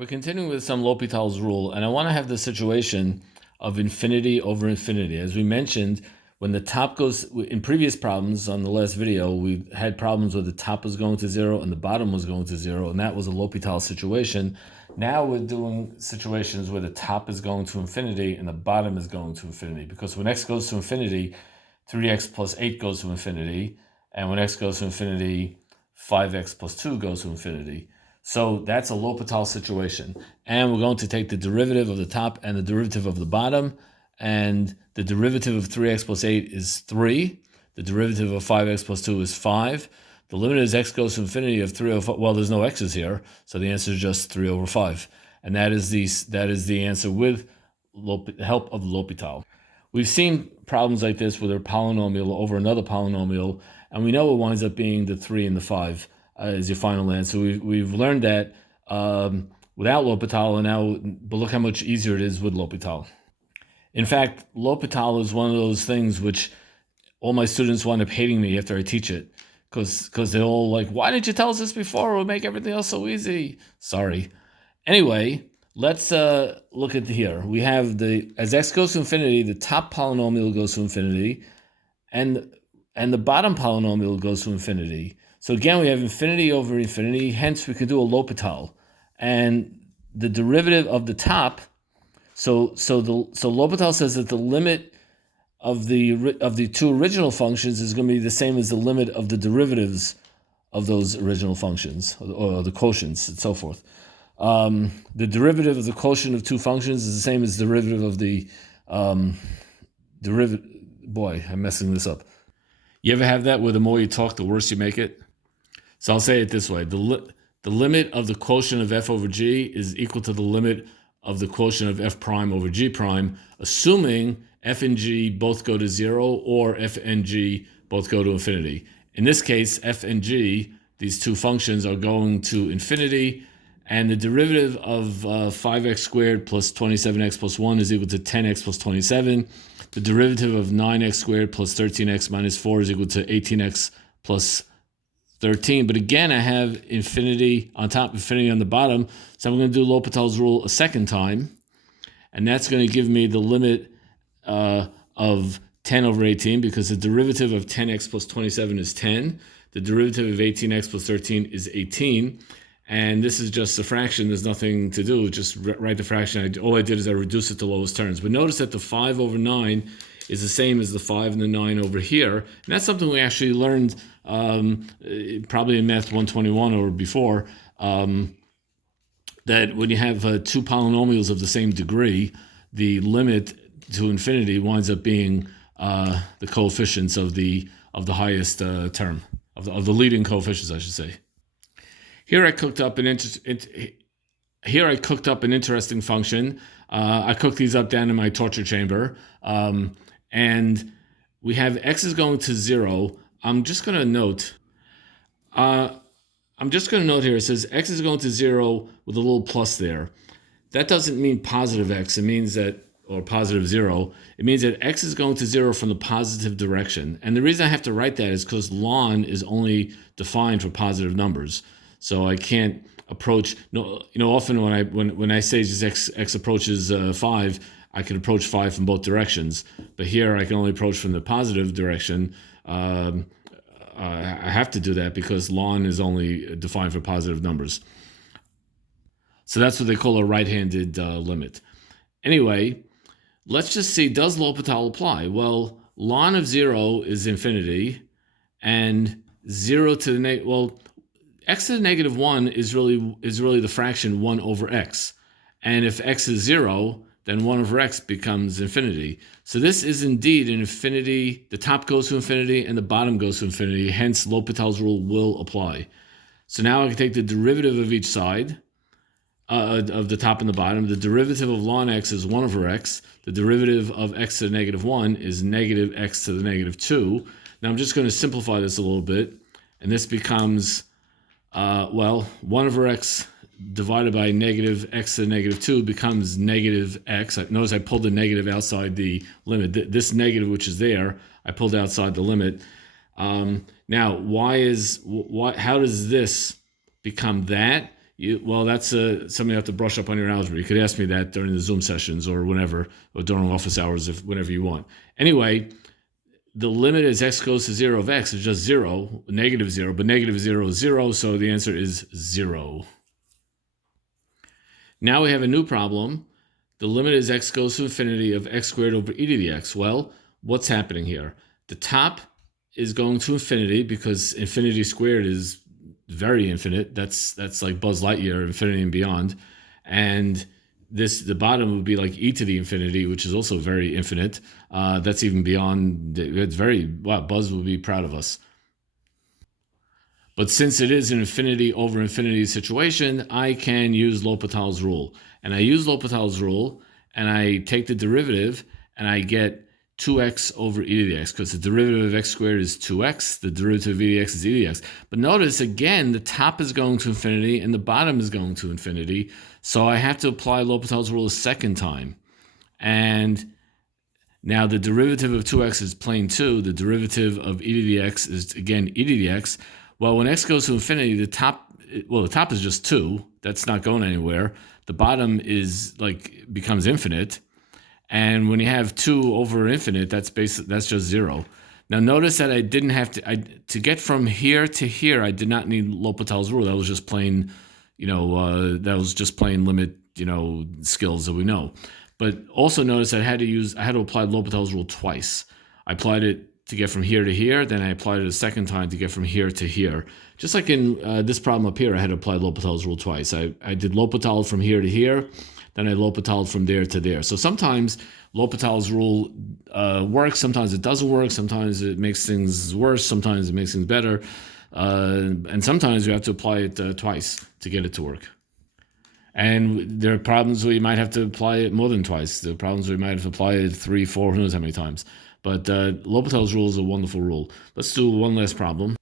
We're continuing with some L'Hopital's rule, and I want to have the situation of infinity over infinity. As we mentioned, when the top goes, in previous problems on the last video, we had problems where the top was going to zero and the bottom was going to zero, and that was a L'Hopital situation. Now we're doing situations where the top is going to infinity and the bottom is going to infinity, because when x goes to infinity, 3x plus 8 goes to infinity, and when x goes to infinity, 5x plus 2 goes to infinity. So that's a L'Hopital situation. And we're going to take the derivative of the top and the derivative of the bottom. And the derivative of 3x plus 8 is 3. The derivative of 5x plus 2 is 5. The limit as x goes to infinity of 3 over 5. Well, there's no x's here, so the answer is just 3 over 5. And that is the answer with the help of L'Hopital. We've seen problems like this with a polynomial over another polynomial, and we know it winds up being the 3 and the 5 as your final answer. We've learned that without L'Hopital, and now, but look how much easier it is with L'Hopital. In fact, L'Hopital is one of those things which all my students wind up hating me after I teach it, because they're all like, why didn't you tell us this before? It would make everything else so easy. Sorry. Anyway, let's look at here. We have as x goes to infinity, the top polynomial goes to infinity, and the bottom polynomial goes to infinity. So again, we have infinity over infinity, hence we can do a L'Hopital. And the derivative of the top, so L'Hopital says that the limit of the two original functions is going to be the same as the limit of the derivatives of those original functions, or the quotients and so forth. The derivative of the quotient of two functions is the same as the derivative of the derivative. Boy, I'm messing this up. You ever have that where the more you talk, the worse you make it? So I'll say it this way. The limit of the quotient of f over g is equal to the limit of the quotient of f prime over g prime, assuming f and g both go to 0 or f and g both go to infinity. In this case, f and g, these two functions, are going to infinity, and the derivative of 5x squared plus 27x plus 1 is equal to 10x plus 27. The derivative of 9x squared plus 13x minus 4 is equal to 18x plus 13. But again, I have infinity on top, infinity on the bottom. So I'm going to do L'Hopital's rule a second time. And that's going to give me the limit of 10 over 18, because the derivative of 10x plus 27 is 10. The derivative of 18x plus 13 is 18. And this is just a fraction. There's nothing to do. Just write the fraction. All I did is I reduced it to lowest terms. But notice that the 5 over 9 is the same as the 5 and the 9 over here. And that's something we actually learned probably in Math 121 or before, that when you have two polynomials of the same degree, the limit to infinity winds up being the coefficients of the highest term, of the leading coefficients, I should say. Here I cooked up an interesting function. I cooked these up down in my torture chamber, and we have x is going to 0. I'm just going to note here, it says x is going to 0 with a little plus there. That doesn't mean positive x. It means that, or positive 0. It means that x is going to 0 from the positive direction. And the reason I have to write that is because ln is only defined for positive numbers. So I can't approach, often when I say just x approaches 5, I can approach 5 from both directions. But here I can only approach from the positive direction. I have to do that because ln is only defined for positive numbers. So that's what they call a right-handed limit. Anyway, let's just see, does L'Hopital apply? Well, ln of 0 is infinity, and 0 to the x to the negative 1 is really the fraction 1 over x. And if x is 0, then 1 over x becomes infinity. So this is indeed an infinity. The top goes to infinity and the bottom goes to infinity. Hence, L'Hopital's rule will apply. So now I can take the derivative of each side, of the top and the bottom. The derivative of ln x is 1 over x. The derivative of x to the negative 1 is negative x to the negative 2. Now I'm just going to simplify this a little bit. And this becomes, 1 over x divided by negative x to the negative 2 becomes negative x. Notice I pulled the negative outside the limit. This negative, which is there, I pulled outside the limit. Now, how does this become that? Well, that's something you have to brush up on your algebra. You could ask me that during the Zoom sessions or whenever, or during office hours, whenever you want. Anyway, the limit as x goes to 0 of x is just 0, negative 0, but negative 0 is 0, so the answer is 0. Now we have a new problem. The limit as x goes to infinity of x squared over e to the x. Well, what's happening here? The top is going to infinity because infinity squared is very infinite. That's like Buzz Lightyear, infinity and beyond. And the bottom would be like e to the infinity, which is also very infinite. That's even beyond. It's very, wow, Buzz will be proud of us. But since it is an infinity over infinity situation, I can use L'Hopital's rule. And I use L'Hopital's rule, and I take the derivative, and I get 2x over e to the x, because the derivative of x squared is 2x, the derivative of e to the x is e to the x. But notice, again, the top is going to infinity, and the bottom is going to infinity, so I have to apply L'Hopital's rule a second time. And now the derivative of 2x is plain 2, the derivative of e to the x is, again, e to the x. Well, when x goes to infinity, the top is just 2. That's not going anywhere. The bottom is becomes infinite. And when you have 2 over infinite, that's just 0. Now notice that I didn't have to get from here to here, I did not need L'Hopital's rule. That was just plain, limit, skills that we know. But also notice I had to apply L'Hopital's rule twice. I applied it to get from here to here, then I applied it a second time to get from here to here. Just like in this problem up here, I had to apply L'Hopital's rule twice. I did L'Hopital from here to here, then I L'Hopital from there to there. So sometimes L'Hopital's rule works, sometimes it doesn't work, sometimes it makes things worse, sometimes it makes things better, and sometimes you have to apply it twice to get it to work. And there are problems where you might have to apply it more than twice. There are problems where you might have to apply it 3, 4, who knows how many times. But L'Hopital's rule is a wonderful rule. Let's do one last problem.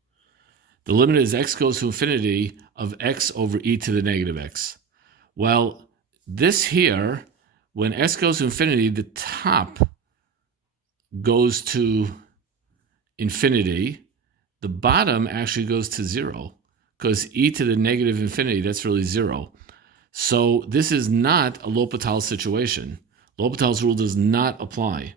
The limit is x goes to infinity of x over e to the negative x. Well, this here, when x goes to infinity, the top goes to infinity. The bottom actually goes to 0, because e to the negative infinity, that's really 0. So this is not a L'Hopital situation. L'Hopital's rule does not apply.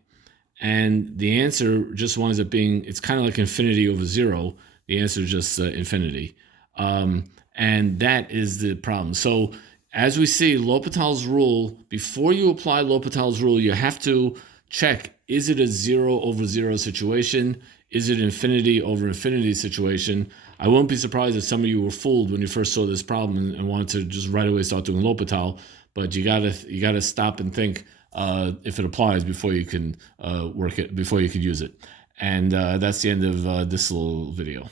And the answer just winds up being, it's kind of like infinity over 0. The answer is just infinity. And that is the problem. So as we see, L'Hopital's rule, before you apply L'Hopital's rule, you have to check, is it a 0 over 0 situation? Is it infinity over infinity situation? I won't be surprised if some of you were fooled when you first saw this problem and wanted to just right away start doing L'Hopital, but you gotta stop and think if it applies before you can work it, before you can use it. And that's the end of this little video.